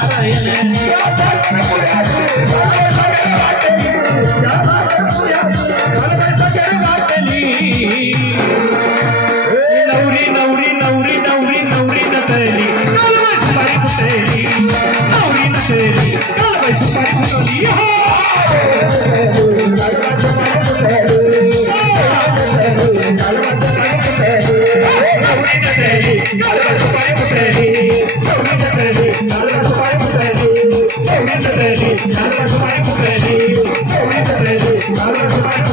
Galera, vai, vai, vai, vai. నాలుగు